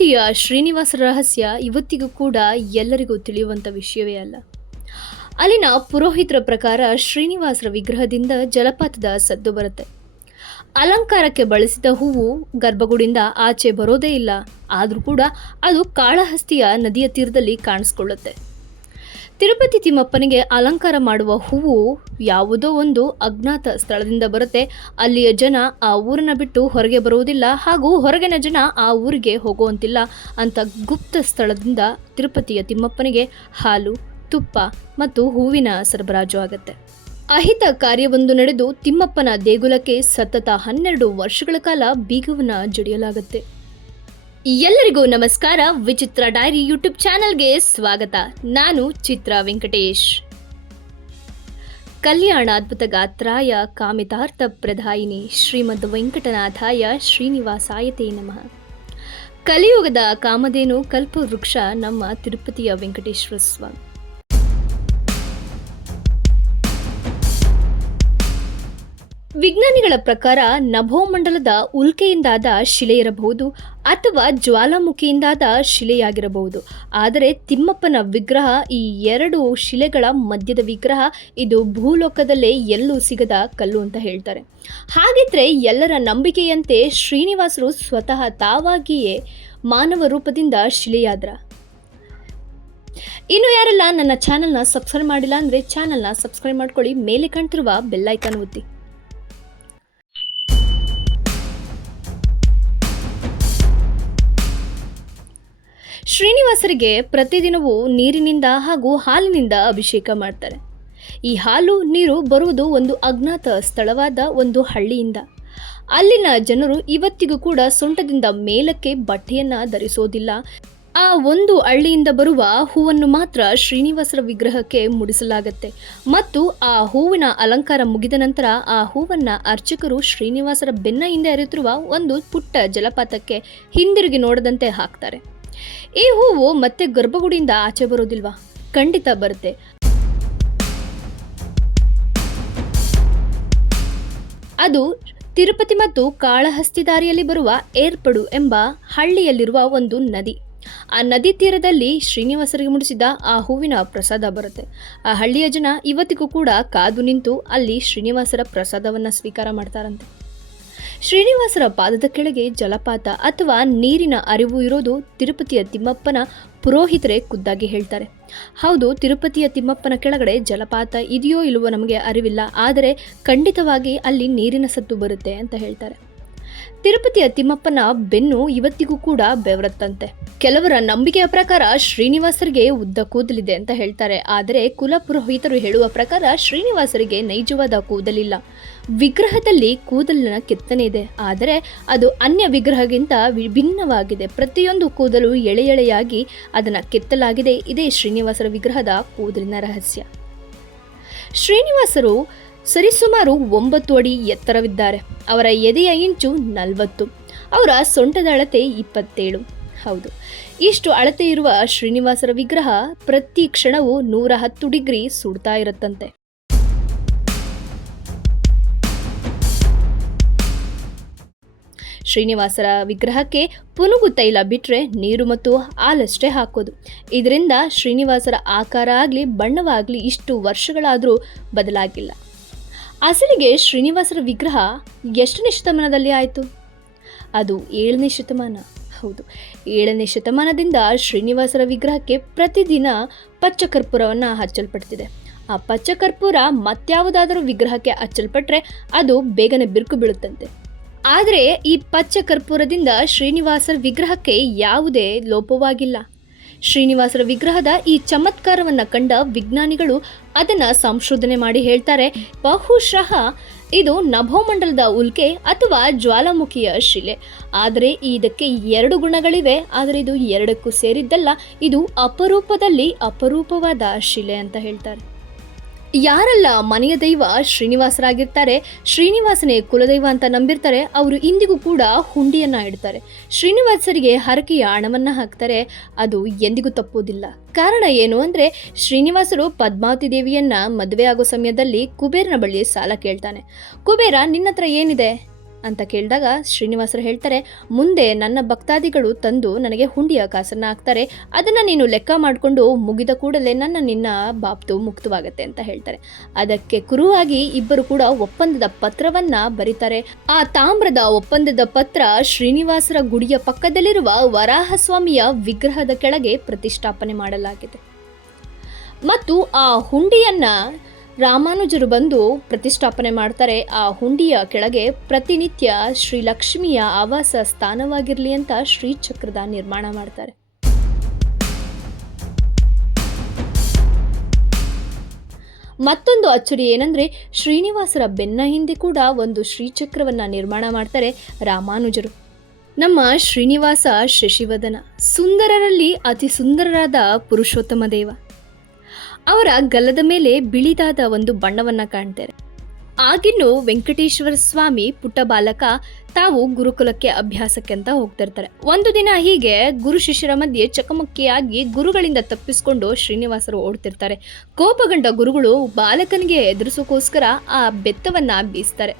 ತಿರುಪತಿಯ ಶ್ರೀನಿವಾಸ ರಹಸ್ಯ ಇವತ್ತಿಗೂ ಕೂಡ ಎಲ್ಲರಿಗೂ ತಿಳಿಯುವಂಥ ವಿಷಯವೇ ಅಲ್ಲ. ಅಲ್ಲಿನ ಪುರೋಹಿತರ ಪ್ರಕಾರ ಶ್ರೀನಿವಾಸರ ವಿಗ್ರಹದಿಂದ ಜಲಪಾತದ ಸದ್ದು ಬರುತ್ತೆ. ಅಲಂಕಾರಕ್ಕೆ ಬಳಸಿದ ಹೂವು ಗರ್ಭಗುಡಿಯಿಂದ ಆಚೆ ಬರೋದೇ ಇಲ್ಲ. ಆದರೂ ಕೂಡ ಅದು ಕಾಳಹಸ್ತಿಯ ನದಿಯ ತೀರದಲ್ಲಿ ಕಾಣಿಸ್ಕೊಳ್ಳುತ್ತೆ. ತಿರುಪತಿ ತಿಮ್ಮಪ್ಪನಿಗೆ ಅಲಂಕಾರ ಮಾಡುವ ಹೂವು ಯಾವುದೋ ಒಂದು ಅಜ್ಞಾತ ಸ್ಥಳದಿಂದ ಬರುತ್ತೆ. ಅಲ್ಲಿಯ ಜನ ಆ ಊರನ್ನ ಬಿಟ್ಟು ಹೊರಗೆ ಬರುವುದಿಲ್ಲ, ಹಾಗೂ ಹೊರಗಿನ ಜನ ಆ ಊರಿಗೆ ಹೋಗುವಂತಿಲ್ಲ ಅಂತ ಗುಪ್ತ ಸ್ಥಳದಿಂದ ತಿರುಪತಿಯ ತಿಮ್ಮಪ್ಪನಿಗೆ ಹಾಲು, ತುಪ್ಪ ಮತ್ತು ಹೂವಿನ ಸರಬರಾಜು ಆಗುತ್ತೆ. ಅಹಿತ ಕಾರ್ಯವೊಂದು ನಡೆದು ತಿಮ್ಮಪ್ಪನ ದೇಗುಲಕ್ಕೆ ಸತತ 12 ವರ್ಷಗಳ ಕಾಲ ಬೀಗವನ್ನು ಜಡಿಯಲಾಗುತ್ತೆ. ಎಲ್ಲರಿಗೂ ನಮಸ್ಕಾರ. ವಿಚಿತ್ರ ಡೈರಿ ಯೂಟ್ಯೂಬ್ ಚಾನೆಲ್ಗೆ ಸ್ವಾಗತ. ನಾನು ಚಿತ್ರ ವೆಂಕಟೇಶ್. ಕಲ್ಯಾಣಾದ್ಭುತ ಗಾತ್ರಾಯ ಕಾಮಿತಾರ್ಥ ಪ್ರದಾಯಿನಿ ಶ್ರೀಮದ್ ವೆಂಕಟನಾಥಾಯ ಶ್ರೀನಿವಾಸಾಯತೆ ನಮಃ. ಕಲಿಯುಗದ ಕಾಮಧೇನು ಕಲ್ಪವೃಕ್ಷ ನಮ್ಮ ತಿರುಪತಿಯ ವೆಂಕಟೇಶ್ವರ ಸ್ವಾಮಿ. ವಿಜ್ಞಾನಿಗಳ ಪ್ರಕಾರ ನಭೋಮಂಡಲದ ಉಲ್ಕೆಯಿಂದಾದ ಶಿಲೆ ಇರಬಹುದು ಅಥವಾ ಜ್ವಾಲಾಮುಖಿಯಿಂದಾದ ಶಿಲೆಯಾಗಿರಬಹುದು. ಆದರೆ ತಿಮ್ಮಪ್ಪನ ವಿಗ್ರಹ ಈ 2 ಶಿಲೆಗಳ ಮಧ್ಯದ ವಿಗ್ರಹ. ಇದು ಭೂಲೋಕದಲ್ಲೇ ಎಲ್ಲೂ ಸಿಗದ ಕಲ್ಲು ಅಂತ ಹೇಳ್ತಾರೆ. ಹಾಗಿದ್ರೆ ಎಲ್ಲರ ನಂಬಿಕೆಯಂತೆ ಶ್ರೀನಿವಾಸರು ಸ್ವತಃ ತಾವಾಗಿಯೇ ಮಾನವ ರೂಪದಿಂದ ಶಿಲೆಯಾದ್ರ? ಇನ್ನು ಯಾರೆಲ್ಲ ನನ್ನ ಚಾನಲ್ನ ಸಬ್ಸ್ಕ್ರೈಬ್ ಮಾಡಿಲ್ಲ ಅಂದರೆ ಚಾನಲ್ನ ಸಬ್ಸ್ಕ್ರೈಬ್ ಮಾಡ್ಕೊಳ್ಳಿ, ಮೇಲೆ ಕಾಣ್ತಿರುವ ಬೆಲ್ ಐಕಾನ್ ಒತ್ತಿ. ಶ್ರೀನಿವಾಸರಿಗೆ ಪ್ರತಿದಿನವೂ ನೀರಿನಿಂದ ಹಾಗೂ ಹಾಲಿನಿಂದ ಅಭಿಷೇಕ ಮಾಡ್ತಾರೆ. ಈ ಹಾಲು ನೀರು ಬರುವುದು ಒಂದು ಅಜ್ಞಾತ ಸ್ಥಳವಾದ ಒಂದು ಹಳ್ಳಿಯಿಂದ. ಅಲ್ಲಿನ ಜನರು ಇವತ್ತಿಗೂ ಕೂಡ ಸೊಂಟದಿಂದ ಮೇಲಕ್ಕೆ ಬಟ್ಟೆಯನ್ನು ಧರಿಸೋದಿಲ್ಲ. ಆ ಒಂದು ಹಳ್ಳಿಯಿಂದ ಬರುವ ಹೂವನ್ನು ಮಾತ್ರ ಶ್ರೀನಿವಾಸರ ವಿಗ್ರಹಕ್ಕೆ ಮುಡಿಸಲಾಗತ್ತೆ ಮತ್ತು ಆ ಹೂವಿನ ಅಲಂಕಾರ ಮುಗಿದ ನಂತರ ಆ ಹೂವನ್ನು ಅರ್ಚಕರು ಶ್ರೀನಿವಾಸರ ಬೆನ್ನ ಹಿಂದೆ ಹರಿಯುತ್ತಿರುವ ಒಂದು ಪುಟ್ಟ ಜಲಪಾತಕ್ಕೆ ಹಿಂದಿರುಗಿ ನೋಡದಂತೆ ಹಾಕ್ತಾರೆ. ಈ ಹೂವು ಮತ್ತೆ ಗರ್ಭಗುಡಿಯಿಂದ ಆಚೆ ಬರೋದಿಲ್ವಾ? ಖಂಡಿತ ಬರುತ್ತೆ. ಅದು ತಿರುಪತಿ ಮತ್ತು ಕಾಳಹಸ್ತಿ ದಾರಿಯಲ್ಲಿ ಬರುವ ಏರ್ಪಡು ಎಂಬ ಹಳ್ಳಿಯಲ್ಲಿರುವ ಒಂದು ನದಿ. ಆ ನದಿ ತೀರದಲ್ಲಿ ಶ್ರೀನಿವಾಸರಿಗೆ ಮುಡಿಸಿದ ಆ ಹೂವಿನ ಪ್ರಸಾದ ಬರುತ್ತೆ. ಆ ಹಳ್ಳಿಯ ಜನ ಇವತ್ತಿಗೂ ಕೂಡ ಕಾದು ನಿಂತು ಅಲ್ಲಿ ಶ್ರೀನಿವಾಸರ ಪ್ರಸಾದವನ್ನು ಸ್ವೀಕಾರ ಮಾಡ್ತಾರಂತೆ. ಶ್ರೀನಿವಾಸರ ಪಾದದ ಕೆಳಗೆ ಜಲಪಾತ ಅಥವಾ ನೀರಿನ ಅರಿವು ಇರೋದು ತಿರುಪತಿಯ ತಿಮ್ಮಪ್ಪನ ಪುರೋಹಿತರೇ ಖುದ್ದಾಗಿ ಹೇಳ್ತಾರೆ. ಹೌದು, ತಿರುಪತಿಯ ತಿಮ್ಮಪ್ಪನ ಕೆಳಗಡೆ ಜಲಪಾತ ಇದೆಯೋ ಇಲ್ಲವೋ ನಮಗೆ ಅರಿವಿಲ್ಲ, ಆದರೆ ಖಂಡಿತವಾಗಿ ಅಲ್ಲಿ ನೀರಿನ ಸದ್ದು ಬರುತ್ತೆ ಅಂತ ಹೇಳ್ತಾರೆ. ತಿರುಪತಿಯ ತಿಮ್ಮಪ್ಪನ ಬೆನ್ನು ಇವತ್ತಿಗೂ ಕೂಡ ಬೆವರತ್ತಂತೆ. ಕೆಲವರ ನಂಬಿಕೆಯ ಪ್ರಕಾರ ಶ್ರೀನಿವಾಸರಿಗೆ ಉದ್ದ ಕೂದಲಿದೆ ಅಂತ ಹೇಳ್ತಾರೆ. ಆದರೆ ಕುಲಪುರೋಹಿತರು ಹೇಳುವ ಪ್ರಕಾರ ಶ್ರೀನಿವಾಸರಿಗೆ ನೈಜವಾದ ಕೂದಲಿಲ್ಲ. ವಿಗ್ರಹದಲ್ಲಿ ಕೂದಲಿನ ಕೆತ್ತನೆ ಇದೆ, ಆದರೆ ಅದು ಅನ್ಯ ವಿಗ್ರಹಕ್ಕಿಂತ ವಿಭಿನ್ನವಾಗಿದೆ. ಪ್ರತಿಯೊಂದು ಕೂದಲು ಎಳೆಯಾಗಿ ಅದನ್ನು ಕೆತ್ತಲಾಗಿದೆ. ಇದೇ ಶ್ರೀನಿವಾಸರ ವಿಗ್ರಹದ ಕೂದಲಿನ ರಹಸ್ಯ. ಶ್ರೀನಿವಾಸರು ಸರಿಸುಮಾರು 9 ಅಡಿ ಎತ್ತರವಿದ್ದಾರೆ. ಅವರ ಎದೆಯ ಇಂಚು 40, ಅವರ ಸೊಂಟದ ಅಳತೆ 27. ಹೌದು, ಇಷ್ಟು ಅಳತೆ ಇರುವ ಶ್ರೀನಿವಾಸರ ವಿಗ್ರಹ ಪ್ರತಿ ಕ್ಷಣವೂ 110 ಡಿಗ್ರಿ ಸುಡ್ತಾ ಇರುತ್ತಂತೆ. ಶ್ರೀನಿವಾಸರ ವಿಗ್ರಹಕ್ಕೆ ಪುನುಗು ತೈಲ ಬಿಟ್ಟರೆ ನೀರು ಮತ್ತು ಹಾಲಷ್ಟೇ ಹಾಕೋದು. ಇದರಿಂದ ಶ್ರೀನಿವಾಸರ ಆಕಾರ ಆಗಲಿ ಬಣ್ಣವಾಗಲಿ ಇಷ್ಟು ವರ್ಷಗಳಾದರೂ ಬದಲಾಗಿಲ್ಲ. ಅಸಲಿಗೆ ಶ್ರೀನಿವಾಸರ ವಿಗ್ರಹ ಎಷ್ಟನೇ ಶತಮಾನದಲ್ಲಿ ಆಯಿತು? ಅದು 7ನೇ ಶತಮಾನ. ಹೌದು, 7ನೇ ಶತಮಾನದಿಂದ ಶ್ರೀನಿವಾಸರ ವಿಗ್ರಹಕ್ಕೆ ಪ್ರತಿದಿನ ಪಚ್ಚಕರ್ಪೂರವನ್ನು ಹಚ್ಚಲ್ಪಡ್ತಿದೆ. ಆ ಪಚ್ಚಕರ್ಪೂರ ಮತ್ಯಾವುದಾದರೂ ವಿಗ್ರಹಕ್ಕೆ ಹಚ್ಚಲ್ಪಟ್ರೆ ಅದು ಬೇಗನೆ ಬಿರುಕು ಬೀಳುತ್ತಂತೆ. ಆದರೆ ಈ ಪಚ್ಚಕರ್ಪೂರದಿಂದ ಶ್ರೀನಿವಾಸರ ವಿಗ್ರಹಕ್ಕೆ ಯಾವುದೇ ಲೋಪವಾಗಿಲ್ಲ. ಶ್ರೀನಿವಾಸರ ವಿಗ್ರಹದ ಈ ಚಮತ್ಕಾರವನ್ನು ಕಂಡ ವಿಜ್ಞಾನಿಗಳು ಅದನ್ನು ಸಂಶೋಧನೆ ಮಾಡಿ ಹೇಳ್ತಾರೆ, ಬಹುಶಃ ಇದು ನಭೋಮಂಡಲದ ಉಲ್ಕೆ ಅಥವಾ ಜ್ವಾಲಾಮುಖಿಯ ಶಿಲೆ. ಆದರೆ ಇದಕ್ಕೆ 2 ಗುಣಗಳಿವೆ. ಆದರೆ ಇದು 2ಕ್ಕೂ ಸೇರಿದ್ದಲ್ಲ. ಇದು ಅಪರೂಪದಲ್ಲಿ ಅಪರೂಪವಾದ ಶಿಲೆ ಅಂತ ಹೇಳ್ತಾರೆ. ಯಾರೆಲ್ಲ ಮನೆಯ ದೈವ ಶ್ರೀನಿವಾಸರಾಗಿರ್ತಾರೆ, ಶ್ರೀನಿವಾಸನೇ ಕುಲದೈವ ಅಂತ ನಂಬಿರ್ತಾರೆ, ಅವರು ಇಂದಿಗೂ ಕೂಡ ಹುಂಡಿಯನ್ನು ಇಡ್ತಾರೆ. ಶ್ರೀನಿವಾಸರಿಗೆ ಹರಕೆಯ ಹಣವನ್ನು ಹಾಕ್ತಾರೆ. ಅದು ಎಂದಿಗೂ ತಪ್ಪೋದಿಲ್ಲ. ಕಾರಣ ಏನು ಅಂದರೆ, ಶ್ರೀನಿವಾಸರು ಪದ್ಮಾವತಿ ದೇವಿಯನ್ನ ಮದುವೆ ಆಗೋ ಸಮಯದಲ್ಲಿ ಕುಬೇರನ ಬಳಿ ಸಾಲ ಕೇಳ್ತಾನೆ. ಕುಬೇರ, ನಿನ್ನ ಹತ್ರ ಏನಿದೆ? ಅಂತ ಕೇಳಿದಾಗ ಶ್ರೀನಿವಾಸರು ಹೇಳ್ತಾರೆ, ಮುಂದೆ ನನ್ನ ಭಕ್ತಾದಿಗಳು ತಂದು ನನಗೆ ಹುಂಡಿಯ ಕಾಸನ್ನು ಹಾಕ್ತಾರೆ, ಅದನ್ನು ನೀನು ಲೆಕ್ಕ ಮಾಡಿಕೊಂಡು ಮುಗಿದ ಕೂಡಲೇ ನಿನ್ನ ಬಾಪ್ತು ಮುಕ್ತವಾಗುತ್ತೆ ಅಂತ ಹೇಳ್ತಾರೆ. ಅದಕ್ಕೆ ಕುರುವಾಗಿ ಇಬ್ಬರು ಕೂಡ ಒಪ್ಪಂದದ ಪತ್ರವನ್ನು ಬರೀತಾರೆ. ಆ ತಾಮ್ರದ ಒಪ್ಪಂದದ ಪತ್ರ ಶ್ರೀನಿವಾಸರ ಗುಡಿಯ ಪಕ್ಕದಲ್ಲಿರುವ ವರಾಹಸ್ವಾಮಿಯ ವಿಗ್ರಹದ ಕೆಳಗೆ ಪ್ರತಿಷ್ಠಾಪನೆ ಮಾಡಲಾಗಿದೆ ಮತ್ತು ಆ ಹುಂಡಿಯನ್ನ ರಾಮಾನುಜರು ಬಂದು ಪ್ರತಿಷ್ಠಾಪನೆ ಮಾಡ್ತಾರೆ. ಆ ಹುಂಡಿಯ ಕೆಳಗೆ ಪ್ರತಿನಿತ್ಯ ಶ್ರೀ ಲಕ್ಷ್ಮಿಯ ಆವಾಸ ಸ್ಥಾನವಾಗಿರಲಿ ಅಂತ ಶ್ರೀಚಕ್ರದ ನಿರ್ಮಾಣ ಮಾಡ್ತಾರೆ. ಮತ್ತೊಂದು ಅಚ್ಚರಿ ಏನಂದ್ರೆ, ಶ್ರೀನಿವಾಸರ ಬೆನ್ನ ಹಿಂದೆ ಕೂಡ ಒಂದು ಶ್ರೀಚಕ್ರವನ್ನ ನಿರ್ಮಾಣ ಮಾಡ್ತಾರೆ ರಾಮಾನುಜರು. ನಮ್ಮ ಶ್ರೀನಿವಾಸ ಶಶಿವದನ, ಸುಂದರರಲ್ಲಿ ಅತಿ ಸುಂದರರಾದ ಪುರುಷೋತ್ತಮ ದೇವ. ಅವರ ಗಲ್ಲದ ಮೇಲೆ ಬಿಳಿದಾದ ಒಂದು ಬಣ್ಣವನ್ನ ಕಾಣ್ತಾರೆ. ಆಗಿನ್ನು ವೆಂಕಟೇಶ್ವರ ಸ್ವಾಮಿ ಪುಟ್ಟ ಬಾಲಕ ತಾವು ಗುರುಕುಲಕ್ಕೆ ಅಭ್ಯಾಸಕ್ಕೆ ಅಂತ ಹೋಗ್ತಿರ್ತಾರೆ. ಒಂದು ದಿನ ಹೀಗೆ ಗುರು ಶಿಷ್ಯರ ಮಧ್ಯೆ ಚಕಮಕಿಯಾಗಿ ಗುರುಗಳಿಂದ ತಪ್ಪಿಸ್ಕೊಂಡು ಶ್ರೀನಿವಾಸರು ಓಡ್ತಿರ್ತಾರೆ. ಕೋಪಗೊಂಡ ಗುರುಗಳು ಬಾಲಕನಿಗೆ ಎದುರಿಸೋಕೋಸ್ಕರ ಆ ಬೆತ್ತವನ್ನ ಬೀಸ್ತಾರೆ.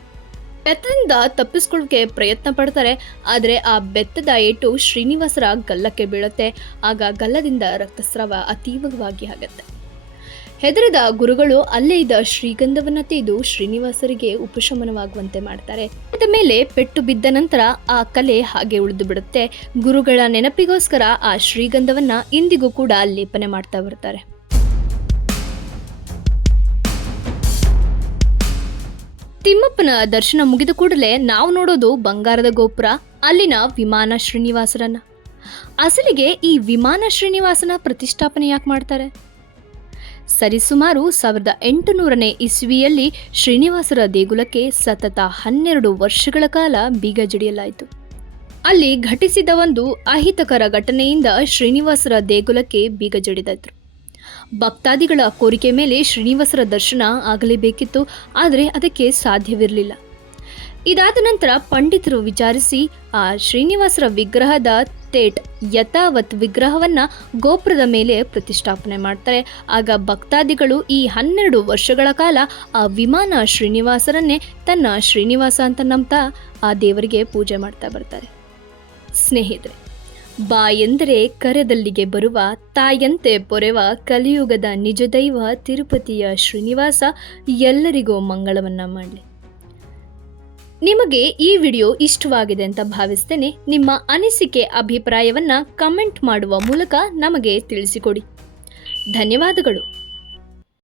ಬೆತ್ತದಿಂದ ತಪ್ಪಿಸ್ಕೊಳ್ಳೋಕೆ ಪ್ರಯತ್ನ ಪಡ್ತಾರೆ. ಆದರೆ ಆ ಬೆತ್ತದ ಏಟು ಶ್ರೀನಿವಾಸರ ಗಲ್ಲಕ್ಕೆ ಬೀಳುತ್ತೆ. ಆಗ ಗಲ್ಲದಿಂದ ರಕ್ತಸ್ರಾವ ಅತೀವವಾಗಿ ಆಗುತ್ತೆ. ಹೆದರಿದ ಗುರುಗಳು ಅಲ್ಲೇ ಇದ್ದ ಶ್ರೀಗಂಧವನ್ನ ತೆಗೆದು ಶ್ರೀನಿವಾಸರಿಗೆ ಉಪಶಮನವಾಗುವಂತೆ ಮಾಡ್ತಾರೆ. ಅದ ಮೇಲೆ ಪೆಟ್ಟು ಬಿದ್ದ ನಂತರ ಆ ಕಲೆ ಹಾಗೆ ಉಳಿದು ಬಿಡುತ್ತೆ. ಗುರುಗಳ ನೆನಪಿಗೋಸ್ಕರ ಆ ಶ್ರೀಗಂಧವನ್ನ ಇಂದಿಗೂ ಕೂಡ ಲೇಪನೆ ಮಾಡ್ತಾ ಬರ್ತಾರೆ. ತಿಮ್ಮಪ್ಪನ ದರ್ಶನ ಮುಗಿದ ಕೂಡಲೇ ನಾವು ನೋಡೋದು ಬಂಗಾರದ ಗೋಪುರ, ಅಲ್ಲಿನ ವಿಮಾನ ಶ್ರೀನಿವಾಸರನ್ನ. ಅಸಲಿಗೆ ಈ ವಿಮಾನ ಶ್ರೀನಿವಾಸನ ಪ್ರತಿಷ್ಠಾಪನೆ ಯಾಕೆ ಮಾಡ್ತಾರೆ? ಸರಿಸುಮಾರು 1800ನೇ ಇಸ್ವಿಯಲ್ಲಿ ಶ್ರೀನಿವಾಸರ ದೇಗುಲಕ್ಕೆ ಸತತ 12 ವರ್ಷಗಳ ಕಾಲ ಬೀಗ ಜಡಿಯಲಾಯಿತು. ಅಲ್ಲಿ ಘಟಿಸಿದ ಒಂದು ಅಹಿತಕರ ಘಟನೆಯಿಂದ ಶ್ರೀನಿವಾಸರ ದೇಗುಲಕ್ಕೆ ಬೀಗ ಜಡಿದಿದ್ರು. ಭಕ್ತಾದಿಗಳ ಕೋರಿಕೆ ಮೇಲೆ ಶ್ರೀನಿವಾಸರ ದರ್ಶನ ಆಗಲೇಬೇಕಿತ್ತು, ಆದರೆ ಅದಕ್ಕೆ ಸಾಧ್ಯವಿರಲಿಲ್ಲ. ಇದಾದ ನಂತರ ಪಂಡಿತರು ವಿಚಾರಿಸಿ ಆ ಶ್ರೀನಿವಾಸರ ವಿಗ್ರಹದ ತೇಟ್ ಯಥಾವತ್ ವಿಗ್ರಹವನ್ನ ಗೋಪುರದ ಮೇಲೆ ಪ್ರತಿಷ್ಠಾಪನೆ ಮಾಡ್ತಾರೆ. ಆಗ ಭಕ್ತಾದಿಗಳು ಈ 12 ವರ್ಷಗಳ ಕಾಲ ಆ ವಿಮಾನ ಶ್ರೀನಿವಾಸರನ್ನೇ ತನ್ನ ಶ್ರೀನಿವಾಸ ಅಂತ ನಂಬ್ತಾ ಆ ದೇವರಿಗೆ ಪೂಜೆ ಮಾಡ್ತಾ ಬರ್ತಾರೆ. ಸ್ನೇಹಿತರೆ, ಬಾ ಎಂದರೆ ಕರೆದಲ್ಲಿಗೆ ಬರುವ, ತಾಯಂತೆ ಪೊರೆವ ಕಲಿಯುಗದ ನಿಜ ದೈವ ತಿರುಪತಿಯ ಶ್ರೀನಿವಾಸ ಎಲ್ಲರಿಗೂ ಮಂಗಳವನ್ನ ಮಾಡಲಿ. ನಿಮಗೆ ಈ ವಿಡಿಯೋ ಇಷ್ಟವಾಗಿದೆ ಅಂತ ಭಾವಿಸ್ತೇನೆ. ನಿಮ್ಮ ಅನಿಸಿಕೆ ಅಭಿಪ್ರಾಯವನ್ನ ಕಮೆಂಟ್ ಮಾಡುವ ಮೂಲಕ ನಮಗೆ ತಿಳಿಸಿಕೊಡಿ. ಧನ್ಯವಾದಗಳು.